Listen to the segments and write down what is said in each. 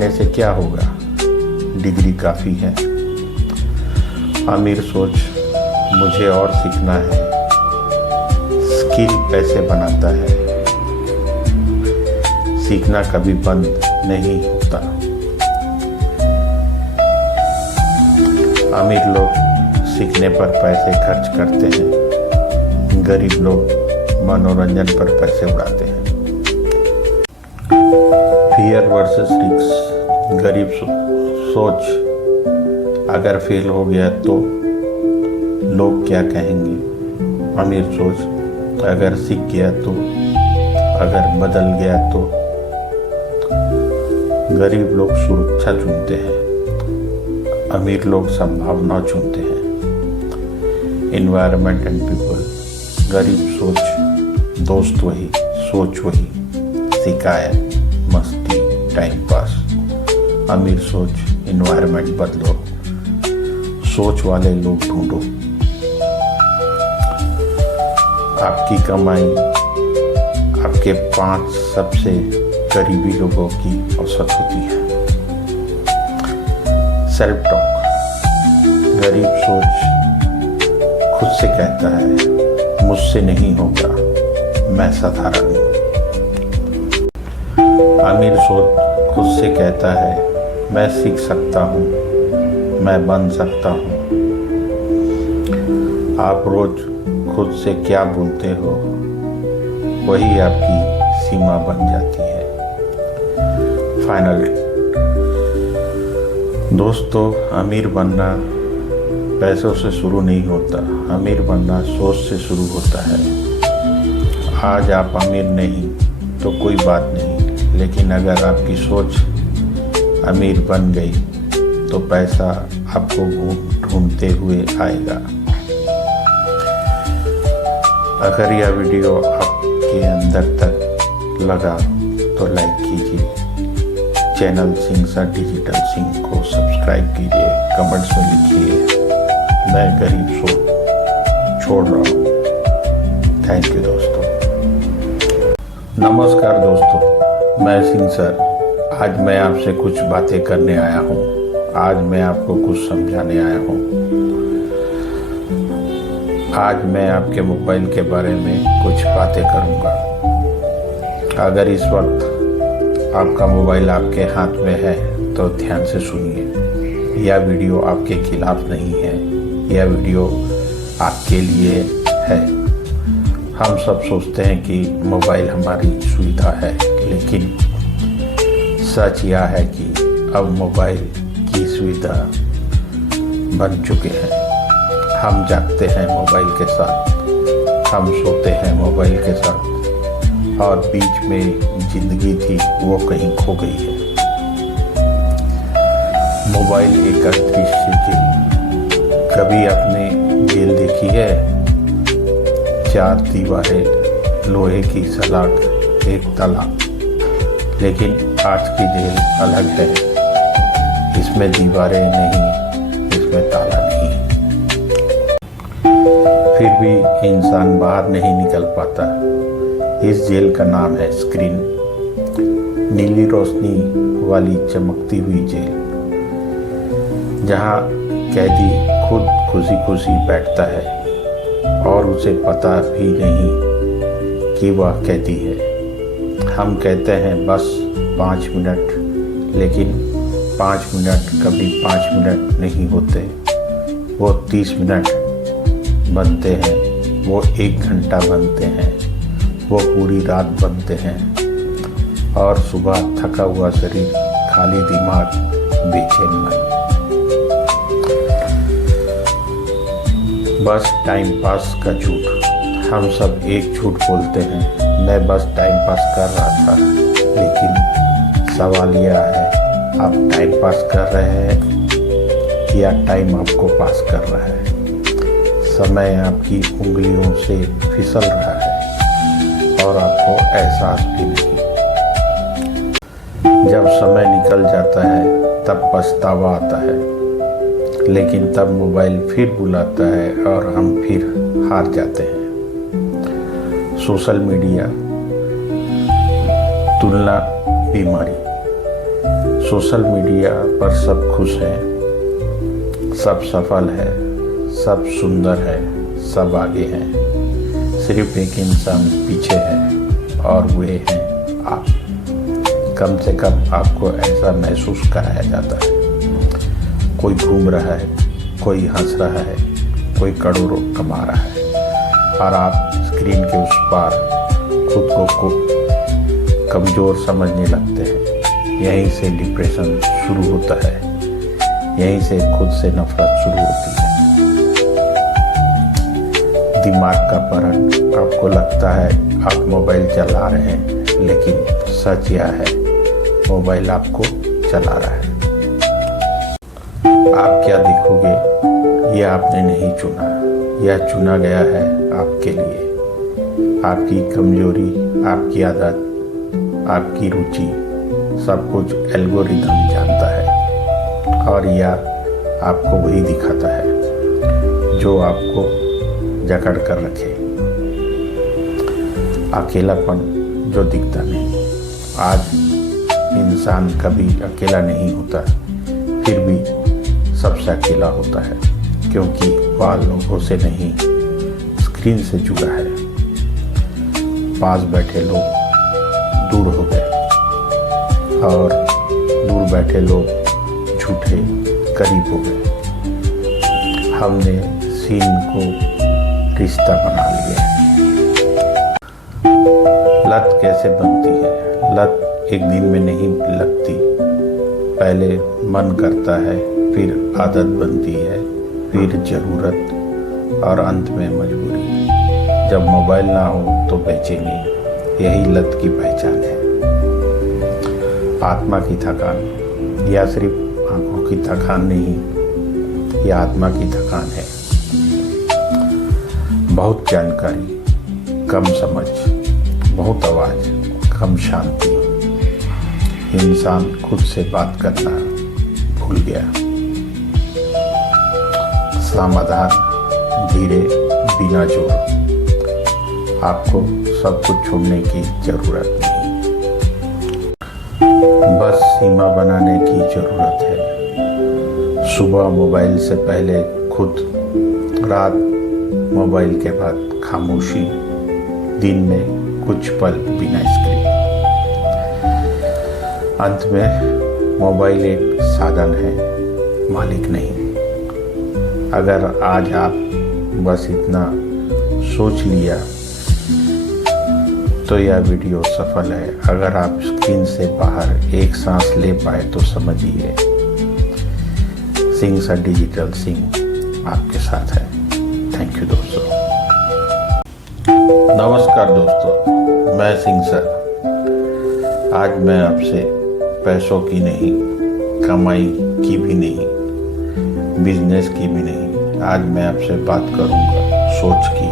पढ़ने से क्या होगा, डिग्री काफ़ी है। अमीर सोच, मुझे और सीखना है। स्किल पैसे बनाता है, सीखना कभी बंद नहीं होता। अमीर लोग सीखने पर पैसे खर्च करते हैं, गरीब लोग मनोरंजन पर पैसे उड़ाते हैं। Fear versus risk. गरीब सोच, अगर फेल हो गया तो लोग क्या कहेंगे। अमीर सोच, अगर सीख गया तो, अगर बदल गया तो। गरीब लोग सुरक्षा चुनते हैं, अमीर लोग संभावना चुनते हैं। Environment and people. गरीब सोच, दोस्त वही, सोच वही, शिकायत, मस्ती, टाइम पास। अमीर सोच, एनवायरनमेंट बदलो, सोच वाले लोग ढूंढो। आपकी कमाई आपके 5 सबसे करीबी लोगों की औसत होती है। Self talk. गरीब सोच खुद से कहता है, मुझसे नहीं होगा, मैं साधारण हूँ। अमीर सोच खुद से कहता है, मैं सीख सकता हूँ, मैं बन सकता हूँ। आप रोज खुद से क्या बोलते हो, वही आपकी सीमा बन जाती है। फाइनल दोस्तों, अमीर बनना पैसों से शुरू नहीं होता, अमीर बनना सोच से शुरू होता है। आज आप अमीर नहीं तो कोई बात नहीं, लेकिन अगर आपकी सोच अमीर बन गई तो पैसा आपको ढूंढते हुए आएगा। अगर यह वीडियो आपके अंदर तक लगा तो लाइक कीजिए, channel Singh sir digital Singh को सब्सक्राइब कीजिए, कमेंट्स में लिखिए मैं गरीब सोच छोड़ रहा हूँ। थैंक यू दोस्तों। नमस्कार दोस्तों, मैं सिंह सर। आज मैं आपसे कुछ बातें करने आया हूँ। आज मैं आपको कुछ समझाने आया हूँ। आज मैं आपके मोबाइल के बारे में कुछ बातें करूँगा। अगर इस वक्त आपका मोबाइल आपके हाथ में है तो ध्यान से सुनिए। यह वीडियो आपके खिलाफ नहीं है, यह वीडियो आपके लिए है। हम सब सोचते हैं कि मोबाइल हमारी सुविधा है, लेकिन सच यह है कि अब मोबाइल की सुविधा बन चुके हैं। हम जागते हैं मोबाइल के साथ, हम सोते हैं मोबाइल के साथ, और बीच में जिंदगी थी वो कहीं खो गई है। मोबाइल एक अदृश्य जेल। कभी आपने जेल देखी है? 4 दीवारें, लोहे की सलाख, एक ताला। लेकिन आज की जेल अलग है। इसमें दीवारें नहीं, इसमें ताला नहीं। फिर भी इंसान बाहर नहीं निकल पाता। इस जेल का नाम है स्क्रीन। नीली रोशनी वाली चमकती हुई जेल, जहाँ कैदी खुद खुशी खुशी बैठता है और उसे पता भी नहीं कि वह कैदी है। हम कहते हैं बस 5 मिनट, लेकिन 5 मिनट कभी 5 मिनट नहीं होते। वो 30 मिनट बनते हैं, वो 1 घंटा बनते हैं, वो पूरी रात बनते हैं, और सुबह थका हुआ शरीर, खाली दिमाग, बेचैन मन। बस टाइम पास का झूठ। हम सब एक झूठ बोलते हैं, मैं बस टाइम पास कर रहा था। लेकिन सवाल यह है, आप टाइम पास कर रहे हैं या टाइम आपको पास कर रहा है? समय आपकी उंगलियों से फिसल रहा है और आपको एहसास भी नहीं। जब समय निकल जाता है तब पछतावा आता है, लेकिन तब मोबाइल फिर बुलाता है और हम फिर हार जाते हैं। सोशल मीडिया तुलना बीमारी। सोशल मीडिया पर सब खुश हैं, सब सफल है, सब सुंदर है, सब आगे हैं। सिर्फ एक इंसान पीछे है और वे हैं आप। कम से कम आपको ऐसा महसूस कराया जाता है। कोई घूम रहा है, कोई हंस रहा है, कोई करोड़ों कमा रहा है और आप स्क्रीन के उस पार खुद को कमज़ोर समझने लगते हैं। यहीं से डिप्रेशन शुरू होता है, यहीं से खुद से नफरत शुरू होती है। दिमाग का परण, आपको लगता है आप मोबाइल चला रहे हैं, लेकिन सच यह है मोबाइल आपको चला रहा है। आप क्या देखोगे यह आपने नहीं चुना, यह चुना गया है आपके लिए। आपकी कमजोरी, आपकी आदत, आपकी रुचि, सब कुछ एल्गोरिदम जानता है और यह आपको वही दिखाता है जो आपको जकड़ कर रखे। अकेलापन जो दिखता नहीं। आज इंसान कभी अकेला नहीं होता, फिर भी सबसे अकेला होता है, क्योंकि वह लोगों से नहीं, स्क्रीन से जुड़ा है। पास बैठे लोग दूर हो गए और दूर बैठे लोग झूठे करीब हो गए। हमने सीन को रिश्ता बना लिया। लत कैसे बनती है? लत एक दिन में नहीं लगती। पहले मन करता है, फिर आदत बनती है, फिर जरूरत और अंत में मजबूरी। जब मोबाइल ना हो तो बेचैनी, यही लत की पहचान है। आत्मा की थकान, या सिर्फ आंखों की थकान नहीं, यह आत्मा की थकान है। बहुत जानकारी, कम समझ, बहुत आवाज, कम शांति। इंसान खुद से बात करना भूल गया। समाधान धीरे, बिना जोर। आपको सब कुछ छोड़ने की जरूरत नहीं, बस सीमा बनाने की जरूरत है। सुबह मोबाइल से पहले खुद, रात मोबाइल के बाद खामोशी, दिन में कुछ पल बिना स्क्रीन। अंत में मोबाइल एक साधन है, मालिक नहीं। अगर आज आप बस इतना सोच लिया तो यह वीडियो सफल है। अगर आप स्क्रीन से बाहर एक सांस ले पाए तो समझिए सिंह सर डिजिटल सिंह आपके साथ है। थैंक यू दोस्तों। नमस्कार दोस्तों, मैं सिंह सर। आज मैं आपसे पैसों की नहीं, कमाई की भी नहीं, बिजनेस की भी नहीं, आज मैं आपसे बात करूंगा सोच की।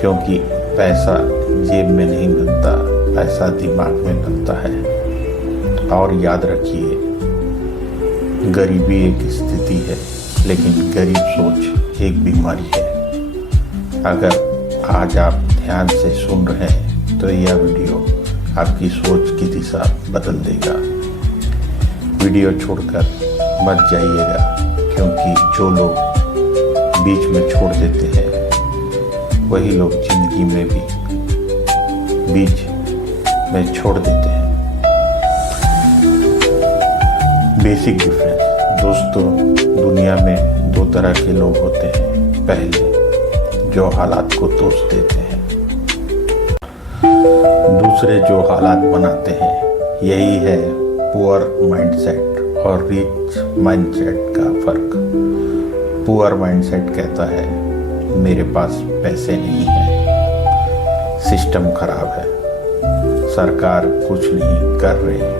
क्योंकि पैसा जेब में नहीं बनता, पैसा दिमाग में बनता है। और याद रखिए, गरीबी एक स्थिति है, लेकिन गरीब सोच एक बीमारी है। अगर आज आप ध्यान से सुन रहे हैं तो यह वीडियो आपकी सोच की दिशा बदल देगा। वीडियो छोड़कर मत जाइएगा, क्योंकि जो लोग बीच में छोड़ देते हैं वही लोग जिंदगी में भी बीच में छोड़ देते हैं। बेसिक डिफरेंस दोस्तों, दुनिया में दो तरह के लोग होते हैं। पहले जो हालात को दोष देते हैं, दूसरे जो हालात बनाते हैं। यही है पुअर माइंडसेट और रिच माइंडसेट का फर्क। पुअर माइंडसेट कहता है मेरे पास पैसे नहीं है, सिस्टम खराब है, सरकार कुछ नहीं कर रही,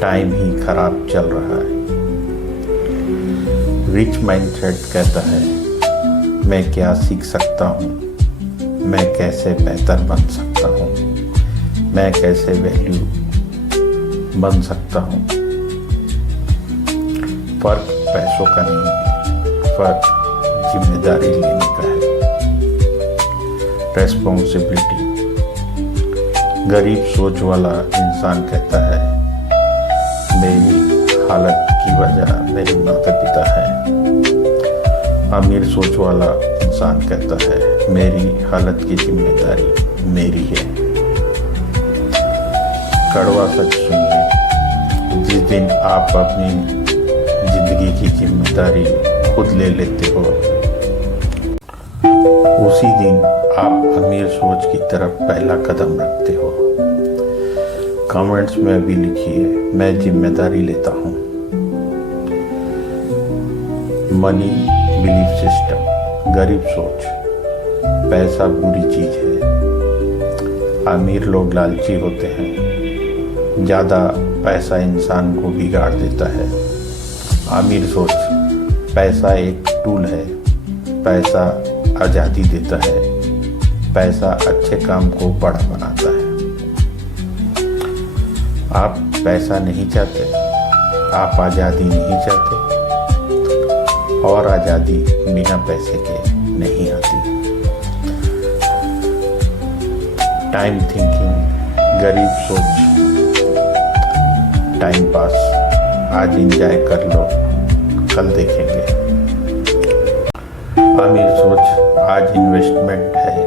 टाइम ही खराब चल रहा है। रिच माइंडसेट कहता है मैं क्या सीख सकता हूँ, मैं कैसे बेहतर बन सकता हूँ, मैं कैसे वैल्यू बन सकता हूँ। फर्क पैसों का नहीं है, फर्क जिम्मेदारी लेने का है, रेस्पॉन्सिबिलिटी। गरीब सोच वाला इंसान कहता है मेरी हालत की वजह मेरे माता पिता हैं। अमीर सोच वाला इंसान कहता है मेरी हालत की जिम्मेदारी मेरी है। कड़वा सच सुनिए, जिस दिन आप अपनी जिंदगी की जिम्मेदारी खुद ले लेते हो, उसी दिन आप अमीर सोच की तरफ पहला कदम रखते हो। कमेंट्स में भी लिखिए, मैं जिम्मेदारी लेता हूँ। मनी बिलीफ सिस्टम, गरीब सोच। पैसा बुरी चीज है। अमीर लोग लालची होते हैं। ज़्यादा पैसा इंसान को बिगाड़ देता है। अमीर सोच, पैसा एक टूल है। पैसा आज़ादी देता है। पैसा अच्छे काम को बड़ा बनाता है। आप पैसा नहीं चाहते, आप आज़ादी नहीं चाहते, और आज़ादी बिना पैसे के नहीं आती। टाइम थिंकिंग, गरीब सोच। टाइम पास, आज एंजॉय कर लो, कल देखेंगे। अमीर सोच, आज इन्वेस्टमेंट है,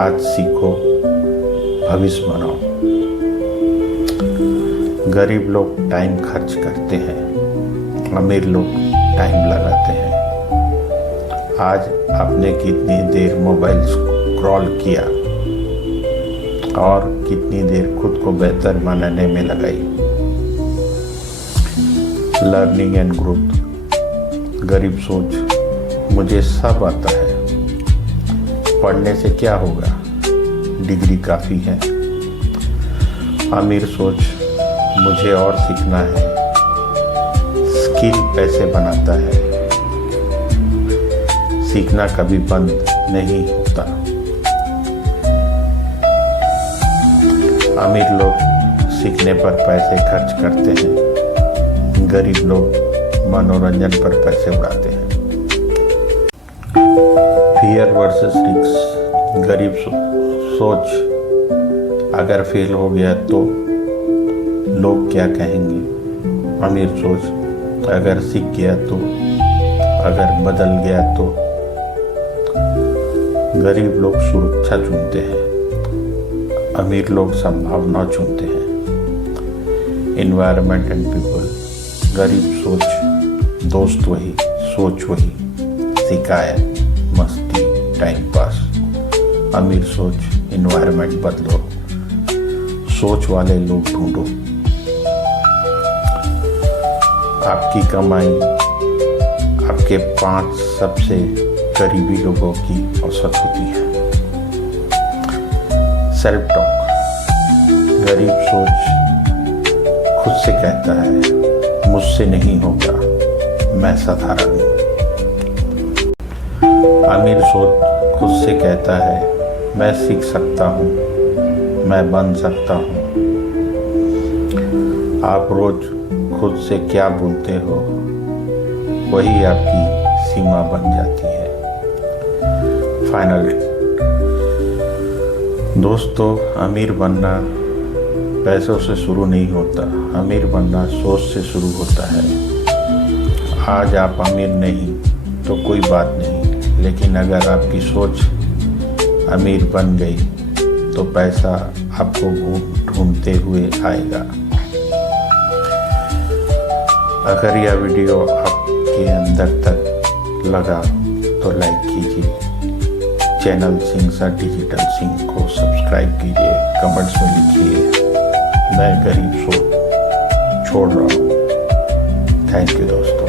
आज सीखो, भविष्य बनाओ। गरीब लोग टाइम खर्च करते हैं, अमीर लोग टाइम लगाते हैं। आज आपने कितनी देर मोबाइल स्क्रॉल किया और कितनी देर खुद को बेहतर बनाने में लगाई। लर्निंग एंड ग्रोथ, गरीब सोच, मुझे सब आता है, पढ़ने से क्या होगा, डिग्री काफ़ी है। अमीर सोच, मुझे और सीखना है, स्किल पैसे बनाता है। सीखना कभी बंद नहीं होता। अमीर लोग सीखने पर पैसे खर्च करते हैं, गरीब लोग मनोरंजन पर पैसे उड़ाते हैं। फियर वर्सेस रिस्क, गरीब सोच, अगर फेल हो गया तो लोग क्या कहेंगे। अमीर सोच, अगर सीख गया तो, अगर बदल गया तो। गरीब लोग सुरक्षा चुनते हैं, अमीर लोग संभावना चुनते हैं। एनवायरनमेंट एंड पीपल, गरीब सोच, दोस्त वही, सोच वही, शिकायत, मस्ती, टाइम पास। अमीर सोच, एनवायरनमेंट बदलो, सोच वाले लोग ढूंढो। आपकी कमाई आपके 5 सबसे करीबी लोगों की औसत होती है। सेल्फ टॉक, गरीब सोच खुद से कहता है मुझसे नहीं होगा, मैं साधारण हूँ। अमीर सोच खुद से कहता है मैं सीख सकता हूँ, मैं बन सकता हूँ। आप रोज खुद से क्या बोलते हो, वही आपकी सीमा बन जाती है। फाइनल दोस्तों, अमीर बनना पैसों से शुरू नहीं होता, अमीर बनना सोच से शुरू होता है। आज आप अमीर नहीं तो कोई बात नहीं, लेकिन अगर आपकी सोच अमीर बन गई तो पैसा आपको ढूंढते हुए आएगा। अगर यह वीडियो आपके अंदर तक लगा तो लाइक कीजिए, चैनल सिंह सा डिजिटल सिंह को सब्सक्राइब कीजिए, कमेंट्स में लिखिए मैं गरीब सोच छोड़ रहा हूँ। थैंक यू दोस्तों।